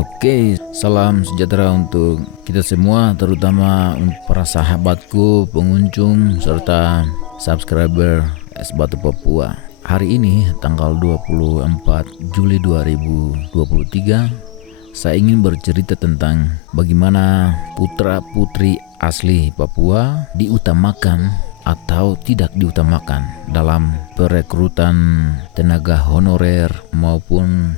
Oke, salam sejahtera untuk kita semua, terutama untuk para sahabatku, pengunjung, serta subscriber Es Batu Papua. Hari ini, tanggal 24 Juli 2023, saya ingin bercerita tentang bagaimana putra-putri asli Papua diutamakan atau tidak diutamakan dalam perekrutan tenaga honorer maupun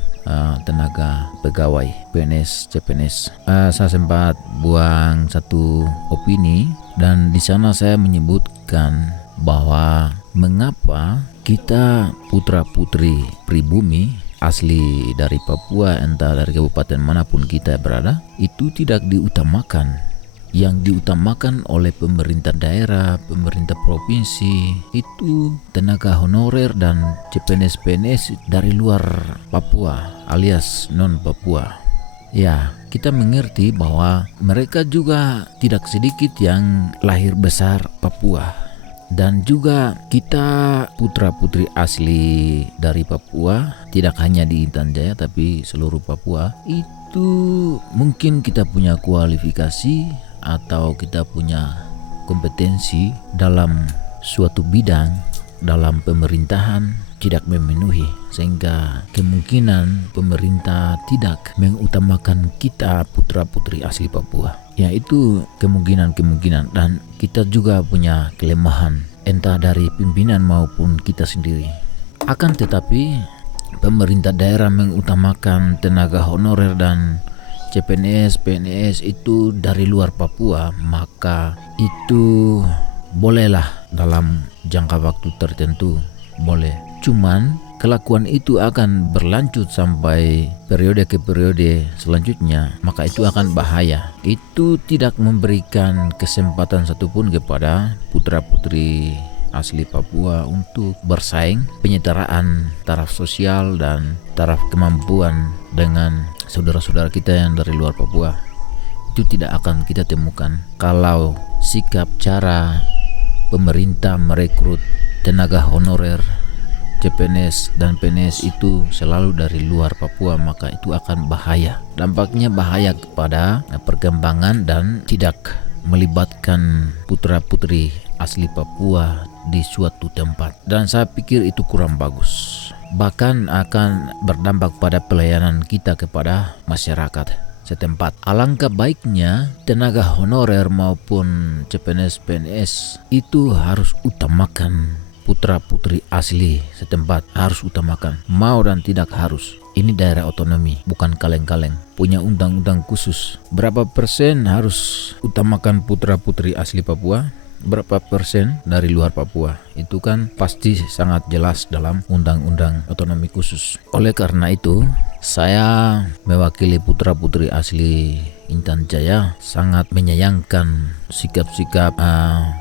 tenaga pegawai PNS, CPNS. Saya sempat buang satu opini dan di sana saya menyebutkan bahwa mengapa kita putra-putri pribumi asli dari Papua, entah dari kabupaten manapun kita berada, itu tidak diutamakan. Yang diutamakan oleh pemerintah daerah, pemerintah provinsi itu tenaga honorer dan CPNS-PNS dari luar Papua alias non-Papua. Ya, kita mengerti bahwa mereka juga tidak sedikit yang lahir besar Papua. Dan juga kita putra-putri asli dari Papua, tidak hanya di Intan Jaya tapi seluruh Papua, itu mungkin kita punya kualifikasi atau kita punya kompetensi dalam suatu bidang dalam pemerintahan tidak memenuhi, sehingga kemungkinan pemerintah tidak mengutamakan kita putra-putri asli Papua. Ya, itu kemungkinan dan kita juga punya kelemahan entah dari pimpinan maupun kita sendiri. Akan tetapi pemerintah daerah mengutamakan tenaga honorer dan CPNS, PNS itu dari luar Papua, maka itu bolehlah dalam jangka waktu tertentu, boleh. Cuman kelakuan itu akan berlanjut sampai periode ke periode selanjutnya, maka itu akan bahaya. Itu tidak memberikan kesempatan satupun kepada putra-putri asli Papua untuk bersaing penyetaraan taraf sosial dan taraf kemampuan dengan saudara-saudara kita yang dari luar Papua. Itu tidak akan kita temukan kalau sikap cara pemerintah merekrut tenaga honorer CPNS dan PNS itu selalu dari luar Papua, maka itu akan bahaya. Dampaknya bahaya kepada perkembangan dan tidak melibatkan putra-putri asli Papua di suatu tempat, dan saya pikir itu kurang bagus, bahkan akan berdampak pada pelayanan kita kepada masyarakat setempat. Alangkah baiknya tenaga honorer maupun CPNS PNS itu harus utamakan putra-putri asli setempat, harus utamakan, mau dan tidak harus. Ini daerah otonomi, bukan kaleng-kaleng, punya undang-undang khusus. Berapa persen harus utamakan putra-putri asli Papua, berapa persen dari luar Papua, itu kan pasti sangat jelas dalam undang-undang otonomi khusus. Oleh karena itu, saya mewakili putra-putri asli Intan Jaya sangat menyayangkan sikap-sikap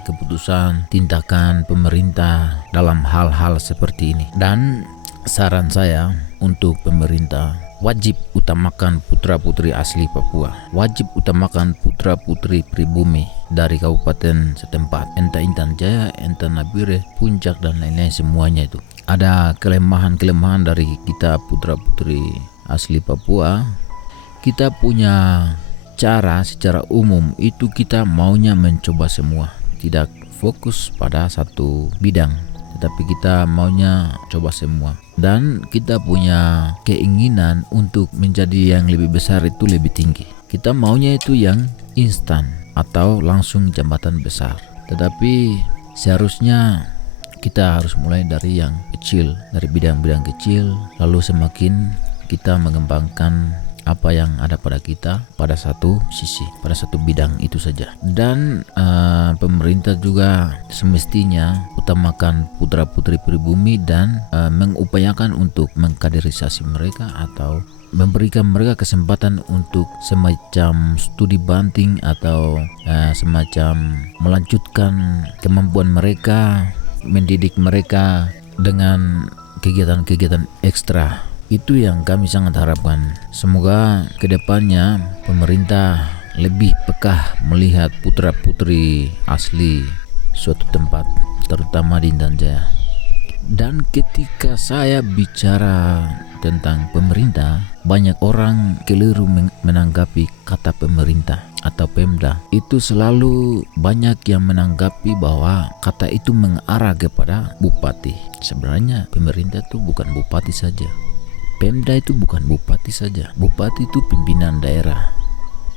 keputusan tindakan pemerintah dalam hal-hal seperti ini. Dan saran saya untuk pemerintah, wajib utamakan putra-putri asli Papua, wajib utamakan putra-putri pribumi dari kabupaten setempat, entah Intan Jaya, entah Nabire, Puncak, dan lain-lain. Semuanya itu ada kelemahan-kelemahan dari kita putra-putri asli Papua. Kita punya cara secara umum itu kita maunya mencoba semua, tidak fokus pada satu bidang, tetapi kita maunya coba semua. Dan kita punya keinginan untuk menjadi yang lebih besar itu lebih tinggi. Kita maunya itu yang instan atau langsung jabatan besar. Tetapi seharusnya kita harus mulai dari yang kecil, dari bidang-bidang kecil, lalu semakin kita mengembangkan apa yang ada pada kita pada satu sisi, pada satu bidang itu saja. Dan pemerintah juga semestinya utamakan putra-putri pribumi dan mengupayakan untuk mengkaderisasi mereka atau memberikan mereka kesempatan untuk semacam studi banding atau semacam melanjutkan kemampuan mereka, mendidik mereka dengan kegiatan-kegiatan ekstra. Itu yang kami sangat harapkan. Semoga kedepannya pemerintah lebih peka melihat putra-putri asli suatu tempat, terutama di Intan Jaya. Dan ketika saya bicara tentang pemerintah, banyak orang keliru menanggapi kata pemerintah atau Pemda. Itu selalu banyak yang menanggapi bahwa kata itu mengarah kepada bupati. Sebenarnya pemerintah itu bukan bupati saja. Pemda itu bukan bupati saja. Bupati itu pimpinan daerah.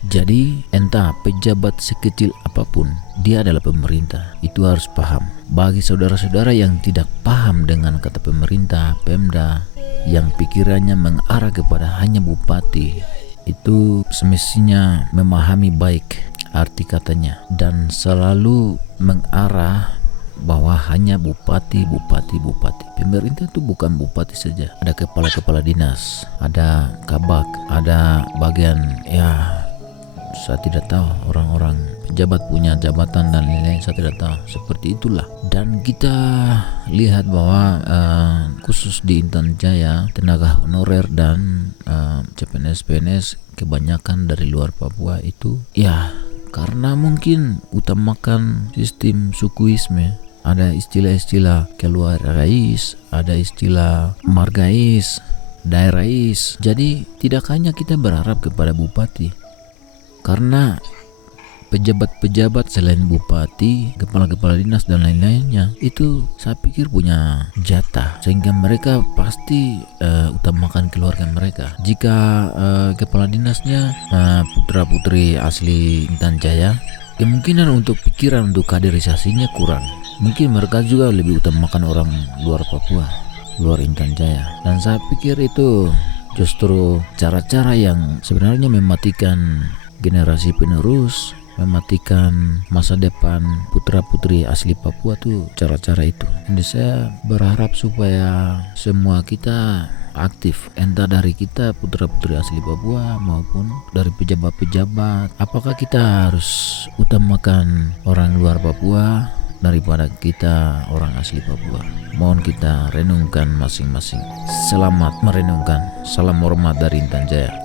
Jadi entah pejabat sekecil apapun, dia adalah pemerintah. Itu harus paham. Bagi saudara-saudara yang tidak paham dengan kata pemerintah, Pemda, yang pikirannya mengarah kepada hanya bupati, itu semestinya memahami baik arti katanya dan selalu mengarah bahwa hanya bupati. Pemerintah itu bukan bupati saja. Ada kepala dinas, ada kabak, ada bagian, saya tidak tahu, orang-orang pejabat punya jabatan dan lain-lain, saya tidak tahu. Seperti itulah. Dan kita lihat bahwa khusus di Intan Jaya, tenaga honorer dan CPNS kebanyakan dari luar Papua itu karena mungkin utamakan sistem sukuisme. Ada istilah-istilah keluargais, ada istilah margais, daerahis. Jadi tidak hanya kita berharap kepada bupati, karena pejabat-pejabat selain bupati, kepala-kepala dinas dan lain-lainnya itu saya pikir punya jatah, sehingga mereka pasti utamakan keluarga mereka. Jika kepala dinasnya putra-putri asli Intan Jaya, kemungkinan untuk pikiran untuk kaderisasinya kurang. Mungkin mereka juga lebih utamakan orang luar Papua, luar Intan Jaya. Dan saya pikir itu justru cara-cara yang sebenarnya mematikan generasi penerus, mematikan masa depan putra-putri asli Papua tuh cara-cara itu. Jadi saya berharap supaya semua kita aktif, entah dari kita putra-putri asli Papua maupun dari pejabat-pejabat. Apakah kita harus utamakan orang luar Papua daripada kita orang asli Papua? Mohon kita renungkan masing-masing. Selamat merenungkan. Salam hormat dari Intan Jaya.